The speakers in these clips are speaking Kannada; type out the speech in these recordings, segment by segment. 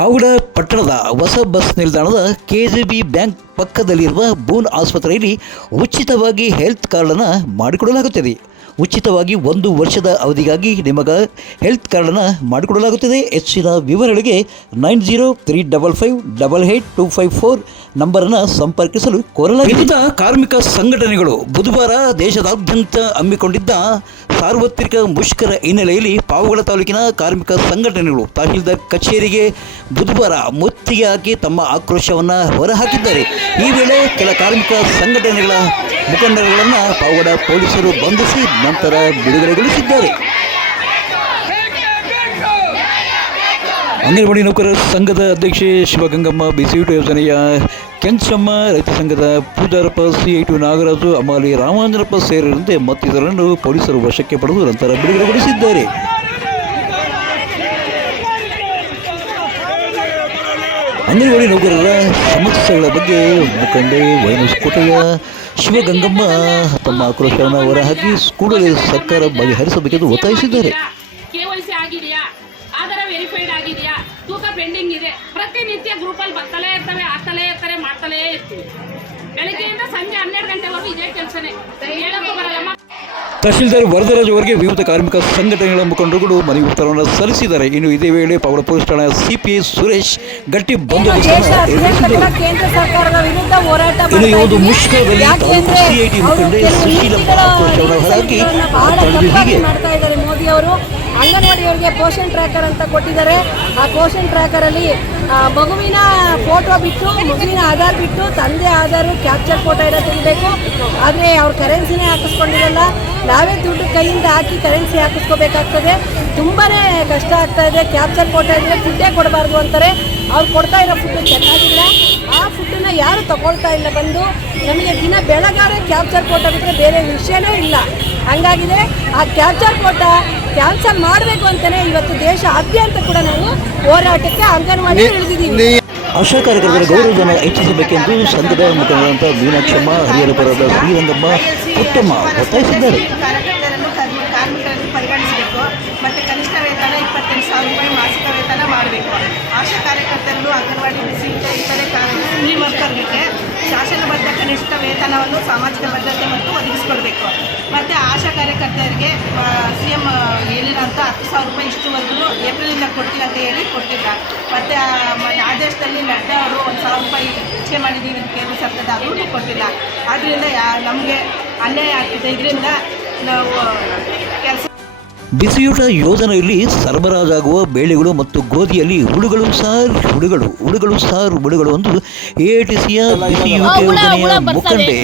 ಪಾವಗಡ ಪಟ್ಟಣದ ಹೊಸ ಬಸ್ ನಿಲ್ದಾಣದ ಕೆಜೆಬಿ ಬ್ಯಾಂಕ್ ಪಕ್ಕದಲ್ಲಿರುವ ಬೂನ್ ಆಸ್ಪತ್ರೆಯಲ್ಲಿ ಉಚಿತವಾಗಿ ಹೆಲ್ತ್ ಕಾರ್ಡನ್ನು ಮಾಡಿಕೊಡಲಾಗುತ್ತದೆ. ಉಚಿತವಾಗಿ 1 ವರ್ಷದ ಅವಧಿಗಾಗಿ ನಿಮಗೆ ಹೆಲ್ತ್ ಕಾರ್ಡನ್ನು ಮಾಡಿಕೊಡಲಾಗುತ್ತದೆ. ಹೆಚ್ಚಿನ ವಿವರಗಳಿಗೆ 9035558254 ನಂಬರನ್ನು ಸಂಪರ್ಕಿಸಲು ಕೋರಲಾಗಿದೆ. ವಿವಿಧ ಕಾರ್ಮಿಕ ಸಂಘಟನೆಗಳು ಬುಧವಾರ ದೇಶದಾದ್ಯಂತ ಹಮ್ಮಿಕೊಂಡಿದ್ದ ಸಾರ್ವತ್ರಿಕ ಮುಷ್ಕರ ಹಿನ್ನೆಲೆಯಲ್ಲಿ ಪಾವಗಡ ತಾಲೂಕಿನ ಕಾರ್ಮಿಕ ಸಂಘಟನೆಗಳು ತಹಶೀಲ್ದಾರ್ ಕಚೇರಿಗೆ ಬುಧವಾರ ಮುತ್ತಿಗೆ ಹಾಕಿ ತಮ್ಮ ಆಕ್ರೋಶವನ್ನು ಹೊರಹಾಕಿದ್ದಾರೆ. ಈ ವೇಳೆ ಕೆಲ ಕಾರ್ಮಿಕ ಸಂಘಟನೆಗಳ ಮುಖಂಡರುಗಳನ್ನು ಪಾವಗಡ ಪೊಲೀಸರು ಬಂಧಿಸಿ ನಂತರ ಬಿಡುಗಡೆಗೊಳಿಸಿದ್ದಾರೆ. ಅಂಗನವಾಡಿ ನೌಕರರ ಸಂಘದ ಅಧ್ಯಕ್ಷೆ ಶಿವಗಂಗಮ್ಮ, ಬಿಸಿಯೂಟ ಯೋಜನೆಯ ಕೆಂಚಮ್ಮ, ರೈತ ಸಂಘದ ಪೂಜಾರಪ್ಪ, CI2 ನಾಗರಾಜು, ಅಮಾಲಿ ರಾಮಾಂಜನಪ್ಪ ಸೇರಿದಂತೆ ಮತ್ತಿತರರನ್ನು ಪೊಲೀಸರು ವಶಕ್ಕೆ ಪಡೆದು ನಂತರ ಬಿಡುಗಡೆಗೊಳಿಸಿದ್ದಾರೆ. ಅಂಗನವಾಡಿ ನೌಕರರ ಸಮಸ್ಯೆಗಳ ಬಗ್ಗೆ ಮುಖಂಡೆ ವೈನಸ್ ಕೋಟೆಯ ಶಿವಗಂಗಮ್ಮ ತಮ್ಮ ಆಕ್ರೋಶವನ್ನು ಹೊರಹಾಕಿ ಕೂಡಲೇ ಸರ್ಕಾರ ಬಗೆಹರಿಸಬೇಕೆಂದು ಒತ್ತಾಯಿಸಿದ್ದಾರೆ. KYC ಆಗಿದೆಯಾ, ಆಧಾರ ವೆರಿಫೈಡ್ ಆಗಿದೆಯಾ, ತೂಕ ಪೆಂಡಿಂಗ್ ಇದೆ, ಪ್ರತಿನಿತ್ಯ ಗ್ರೂಪಲ್ಲಿ ಬರ್ತಾನೆ ಇರ್ತವೆ, ಆಗ್ತಲೇ ಇರ್ತಾರೆ, ಮಾಡ್ತಲೇ ಇರ್ತೀವಿ. ಬೆಳಗ್ಗೆಯಿಂದ ಸಂಜೆ 12 ಗಂಟೆವರೆಗೂ ಇದೇ ಕೆಲಸನೇ, ಹೇಳಕ್ಕೂ ಬರಲ್ಲಮ್ಮ. ತಹಶೀಲ್ದಾರ್ ವರದರಾಜ್ ಅವರಿಗೆ ವಿವಿಧ ಕಾರ್ಮಿಕ ಸಂಘಟನೆಗಳ ಮುಖಂಡರುಗಳು ಮನವಿ ಉತ್ತರವನ್ನು ಸಲ್ಲಿಸಿದ್ದಾರೆ. ಇನ್ನು ಇದೇ ವೇಳೆ ಪಾವಗಡ ಪೊಲೀಸ್ ಠಾಣೆಯ CPI ಸುರೇಶ್ ಗಟ್ಟಿ ಬಂದೋಬಸ್ತ್ ಇನ್ನು ಈ ಒಂದು ಮುಷ್ಕರದಲ್ಲಿ ತಾಲೂಕು CIT ಮುಖಂಡೆ ಸುಶೀಲಪ್ಪ ಆಕ್ರೋಶವನ್ನು ಹೊರಹಾಕಿ ಮಾತನಾಡಿದ ಮೋದಿ ಅವರು ಅಂಗನವಾಡಿಯವರಿಗೆ ಪೋಷನ್ ಟ್ರ್ಯಾಕರ್ ಅಂತ ಕೊಟ್ಟಿದ್ದಾರೆ. ಆ ಪೋಷನ್ ಟ್ರ್ಯಾಕರಲ್ಲಿ ಮಗುವಿನ ಫೋಟೋ ಬಿಟ್ಟು, ಮಗುವಿನ ಆಧಾರ್ ಬಿಟ್ಟು, ತಂದೆ ಆಧಾರು ಕ್ಯಾಪ್ಚರ್ ಫೋಟೋ ಎಲ್ಲ ತೆಗಿಬೇಕು. ಆದರೆ ಅವ್ರು ಕರೆನ್ಸಿನೇ ಹಾಕಿಸ್ಕೊಂಡಿರಲ್ಲ. ನಾವೇ ದುಡ್ಡು ಕೈಯಿಂದ ಹಾಕಿ ಕರೆನ್ಸಿ ಹಾಕಿಸ್ಕೋಬೇಕಾಗ್ತದೆ. ತುಂಬಾ ಕಷ್ಟ ಆಗ್ತಾ ಇದೆ. ಕ್ಯಾಪ್ಚರ್ ಫೋಟೋ ಇದ್ದರೆ ಫುಡ್ಡೇ ಕೊಡಬಾರ್ದು ಅಂತಾರೆ. ಅವ್ರು ಕೊಡ್ತಾ ಇರೋ ಫುಡ್ಡು ಚೆನ್ನಾಗಿಲ್ಲ. ಆ ಫುಡ್ಡನ್ನು ಯಾರು ತಗೊಳ್ತಾ ಇಲ್ಲ. ಬಂದು ನಮಗೆ ದಿನ ಬೆಳಗಾರೆ ಕ್ಯಾಪ್ಚರ್ ಫೋಟೋ ಬಿಟ್ಟರೆ ಬೇರೆ ವಿಷಯನೇ ಇಲ್ಲ. ಹಂಗಾಗಿದೆ. ಆ ಕ್ಯಾಪ್ಚರ್ ಫೋಟೋ ಕ್ಯಾನ್ಸಲ್ ಮಾಡಬೇಕು ಅಂತಲೇ ಇವತ್ತು ದೇಶಾದ್ಯಂತ ಕೂಡ ನಾವು ಹೋರಾಟಕ್ಕೆ ಅಂಗನವಾಡಿ ಇಳಿದಿದ್ದೀವಿ. ಆಶಾ ಕಾರ್ಯಕರ್ತರ ಗೌರವಧನ ಹೆಚ್ಚಿಸಬೇಕೆಂದು ಸಂಘದ ಮುಖಂಡರಾದ ಮೀನಾಕ್ಷಮ್ಮ, ಹರಿಹರಪುರದ ಶ್ರೀರಂಗಮ್ಮ, ಪುಟ್ಟಮ್ಮ ಒತ್ತಾಯಿಸಿದ್ದಾರೆ. ಕಾರ್ಮಿಕರನ್ನು ಪರಿಗಣಿಸಬೇಕು ಮತ್ತು ಕನಿಷ್ಠ ವೇತನ 28,000 ರೂಪಾಯಿ ಮಾಸಿಕ ವೇತನ ಮಾಡಬೇಕು. ಆಶಾ ಕಾರ್ಯಕರ್ತರನ್ನು ಅಂಗನವಾಡಿ ಬಿಸಿಯೂಟ ಇತರೆ ಫ್ಯಾಮಿಲಿ ವರ್ಕರ್ಗಳಿಗೆ ಶಾಸನಬದ್ಧ ಕನಿಷ್ಠ ವೇತನವನ್ನು ಸಾಮಾಜಿಕ ಭದ್ರತೆ ಮತ್ತು ಒದಗಿಸಿಕೊಡಬೇಕು. ಮತ್ತು ಆಶಾ ಕಾರ್ಯಕರ್ತರಿಗೆ CM ಹೇಳಿರೋಂಥ 10,000 ರೂಪಾಯಿ ಇಷ್ಟುವರೆಗೂ ಏಪ್ರಿಲಿಂದ ಕೊಡ್ತೀನಿ ಅಂತ ಹೇಳಿ ಕೊಟ್ಟಿಲ್ಲ. ಮತ್ತು ಆದೇಶದಲ್ಲಿ ನಡ್ಡಾ ಅವರು 1,000 ರೂಪಾಯಿ ಹೆಚ್ಚಿಗೆ ಮಾಡಿದ್ದೀವಿ ಕೇಂದ್ರ ಸರ್ಕಾರದ ಅದನ್ನು ಕೊಟ್ಟಿಲ್ಲ. ಆದ್ದರಿಂದ ನಮಗೆ ಅನ್ಯಾಯ ಆಗ್ತಿದೆ. ಇದರಿಂದ ನಾವು ಕೆಲಸ ಬಿಸಿಯೂಟ ಯೋಜನೆಯಲ್ಲಿ ಸರಬರಾಜಾಗುವ ಬೇಳೆಗಳು ಮತ್ತು ಗೋಧಿಯಲ್ಲಿ ಹುಳುಗಳು ಒಂದು AITCಯ ಬಿಸಿಯೂಟ ಯೋಜನೆಯ ಮುಖಂಡೆ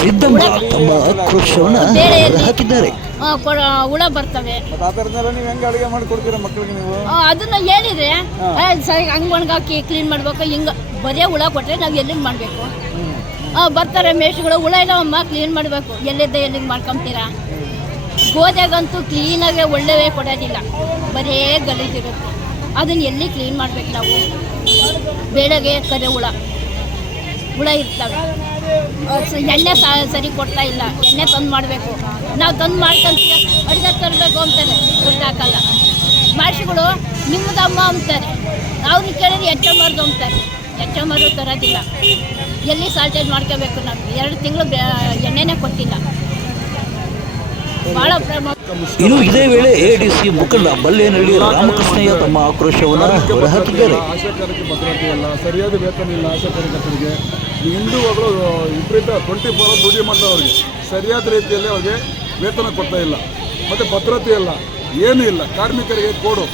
ಸಿದ್ದಮ್ಮ ತಮ್ಮ ಆಕ್ರೋಶವನ್ನು ಹಾಕಿದ್ದಾರೆ. ಹುಳ ಬರ್ತವೆ, ಅದನ್ನ ಹೇಳಿದ್ರೆ ಸರಿ ಹಂಗೆ ಒಣಗಾಕಿ ಕ್ಲೀನ್ ಮಾಡ್ಬೇಕು. ಹಿಂಗೆ ಬರೀ ಹುಳ ಕೊಟ್ಟರೆ ನಾವು ಎಲ್ಲಿಗೆ ಮಾಡಬೇಕು? ಬರ್ತಾರೆ ಮೇಷ್ಗಳು, ಹುಳ ಇದಾವಮ್ಮ ಕ್ಲೀನ್ ಮಾಡಬೇಕು. ಎಲ್ಲಿಂದ ಮಾಡ್ಕೊಂತೀರಾ? ಗೋಧಿಯಾಗಂತೂ ಕ್ಲೀನಾಗಿ ಒಳ್ಳೆವೇ ಕೊಡೋದಿಲ್ಲ, ಬರೀ ಗಲೀಜಿರುತ್ತೆ. ಅದನ್ನು ಎಲ್ಲಿ ಕ್ಲೀನ್ ಮಾಡ್ಬೇಕು ನಾವು? ಬೇಳೆಗೆ ಕರೆ ಹುಳ ಇರ್ತವೆ. ಎಣ್ಣೆ ಸರಿ ಕೊಡ್ತಾ ಇಲ್ಲ. ಎಣ್ಣೆ ತಂದು ಮಾಡಬೇಕು. ನಾವು ತಂದು ಮಾಡ್ಕೊಂತೀವಿ, ಅಡುಗೆ ತರಬೇಕು ಅಂತಾರೆ, ದುಡ್ಡು ಹಾಕಲ್ಲ. ಮಾರ್ಷಿಗಳು ನಿಮ್ಮದಮ್ಮ ಅಂತಾರೆ, ಅವ್ರಿಗೆ ಕೇಳಿದ್ರೆ HMRದು ಅಂತಾರೆ. HMR ತರೋದಿಲ್ಲ. ಎಲ್ಲಿ ಸಾಲ್ಟೇಜ್ ಮಾಡ್ಕೋಬೇಕು? ನಮಗೆ 2 ತಿಂಗಳು ಎಣ್ಣೆನೇ ಕೊಟ್ಟಿಲ್ಲ. ಇನ್ನು ಇದೇ ವೇಳೆ AITC ಮುಖಂಡ ಬಲ್ಲೇನಹಳ್ಳಿ ರಾಮಕೃಷ್ಣಯ್ಯ ತಮ್ಮ ಆಕ್ರೋಶವನ್ನು ಹೊರಹಾಕಿದ್ದಾರೆ. ಆಶಾ ಕಾರ್ಯಕ್ಕೆ ಭದ್ರತೆ ಇಲ್ಲ, ಸರಿಯಾದ ವೇತನ ಇಲ್ಲ ಆಶಾ ಕಾರ್ಯಕರ್ತರಿಗೆ. ಹಿಂದೂಗಳು ವಿಪರೀತ 24 ಅವರ್ ಡ್ಯೂಟಿ ಮಾಡ್ತಾರೆ. ಅವ್ರಿಗೆ ಸರಿಯಾದ ರೀತಿಯಲ್ಲಿ ಅವ್ರಿಗೆ ವೇತನ ಕೊಡ್ತಾ ಇಲ್ಲ, ಮತ್ತು ಭದ್ರತೆ ಇಲ್ಲ, ಏನೂ ಇಲ್ಲ. ಕಾರ್ಮಿಕರಿಗೆ ಕೋಡು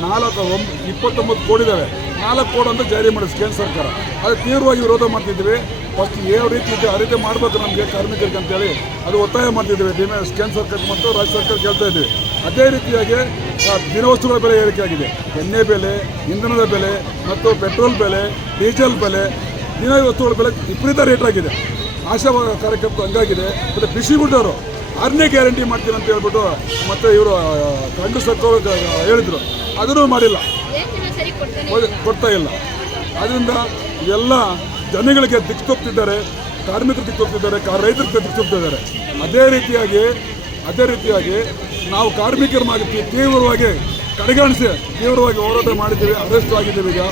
29 ಕೋಡಿದ್ದಾವೆ, 4 ಕೋಡ್ ಅಂತ ಜಾರಿ ಮಾಡಿಸ್ ಕೇಂದ್ರ ಸರ್ಕಾರ. ಅದು ತೀವ್ರವಾಗಿ ವಿರೋಧ ಮಾಡ್ತಿದ್ವಿ. ಫಸ್ಟ್ ಯಾವ ರೀತಿ ಇದೆ ಆ ರೀತಿ ಮಾಡಬೇಕು ನಮಗೆ ಕಾರ್ಮಿಕರಿಗೆ ಅಂತೇಳಿ ಅದು ಒತ್ತಾಯ ಮಾಡ್ತಿದ್ದೀವಿ. ಕೇಂದ್ರ ಸರ್ಕಾರ ಮತ್ತು ರಾಜ್ಯ ಸರ್ಕಾರ ಕೇಳ್ತಾ ಇದ್ದೀವಿ. ಅದೇ ರೀತಿಯಾಗಿ ದಿನವಸ್ತುಗಳ ಬೆಲೆ ಏರಿಕೆ ಆಗಿದೆ. ಎಣ್ಣೆ ಬೆಲೆ, ಇಂಧನದ ಬೆಲೆ ಮತ್ತು ಪೆಟ್ರೋಲ್ ಬೆಲೆ, ಡೀಸೆಲ್ ಬೆಲೆ, ದಿನ ವಸ್ತುಗಳ ಬೆಲೆ ವಿಪರೀತ ರೇಟ್ ಆಗಿದೆ. ಆಶಾ ಕಾರ್ಯಕರ್ತರು ಹಂಗಾಗಿದೆ. ಮತ್ತು ಬಿಸಿ ಊಟವರು 6ನೇ ಗ್ಯಾರಂಟಿ ಮಾಡ್ತೀನಿ ಅಂತ ಹೇಳ್ಬಿಟ್ಟು ಮತ್ತು ಇವರು ಕಾಂಗ್ರೆಸ್ ಸರ್ಕಾರ ಹೇಳಿದರು, ಅದನ್ನೂ ಮಾಡಿಲ್ಲ, ಕೊಡ್ತಾ ಇಲ್ಲ. ಅದರಿಂದ ಇವೆಲ್ಲ ಜನಗಳಿಗೆ ದಿಕ್ಕು ತಪ್ಪಿದ್ದಾರೆ, ಕಾರ್ಮಿಕರು ದಿಕ್ಕು ತಪ್ಪಿದ್ದಾರೆ, ರೈತರಿಗೆ ದಿಕ್ಕು ತಪ್ಪಿದ್ದಾರೆ. ಅದೇ ರೀತಿಯಾಗಿ ನಾವು ಕಾರ್ಮಿಕರ ತೀವ್ರವಾಗಿ ಕಡೆಗಣಿಸಿ ತೀವ್ರವಾಗಿ ಹೋರಾಟ ಮಾಡಿದ್ದೀವಿ, ಅರೆಸ್ಟ್ ಆಗಿದ್ದೀವಿ. ಈಗ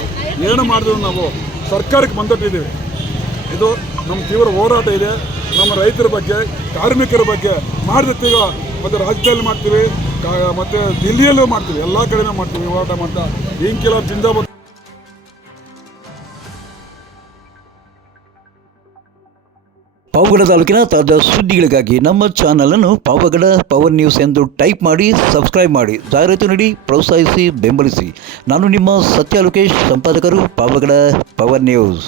ಏನು ಮಾಡಿದ್ರು ನಾವು ಸರ್ಕಾರಕ್ಕೆ ಬಂದಟ್ಟಿದ್ದೀವಿ. ಇದು ನಮ್ಮ ತೀವ್ರ ಹೋರಾಟ ಇದೆ. ನಮ್ಮ ರೈತರ ಬಗ್ಗೆ, ಕಾರ್ಮಿಕರ ಬಗ್ಗೆ ಮಾಡಿರ್ತೀವಿ. ಮತ್ತು ರಾಜ್ಯದಲ್ಲಿ ಮಾಡ್ತೀವಿ, ಮತ್ತು ದಿಲ್ಲಿಯಲ್ಲೂ ಮಾಡ್ತೀವಿ, ಎಲ್ಲ ಕಡೆನೂ ಮಾಡ್ತೀವಿ ಹೋರಾಟ ಮಾಡ್ತಾ. ಇಂಕಿಲಾಬ್ ಜಿಂದಾಬಾದ್. ಪಾವಗಡ ತಾಲೂಕಿನ ತಾಜಾ ಸುದ್ದಿಗಳಿಗಾಗಿ ನಮ್ಮ ಚಾನಲನ್ನು ಪಾವಗಡ ಪವರ್ ನ್ಯೂಸ್ ಎಂದು ಟೈಪ್ ಮಾಡಿ, ಸಬ್ಸ್ಕ್ರೈಬ್ ಮಾಡಿ, ಜಾಹೀರಾತು ನೀಡಿ, ಪ್ರೋತ್ಸಾಹಿಸಿ, ಬೆಂಬಲಿಸಿ. ನಾನು ನಿಮ್ಮ ಸತ್ಯ ಲೋಕೇಶ್, ಸಂಪಾದಕರು, ಪಾವಗಡ ಪವರ್ ನ್ಯೂಸ್.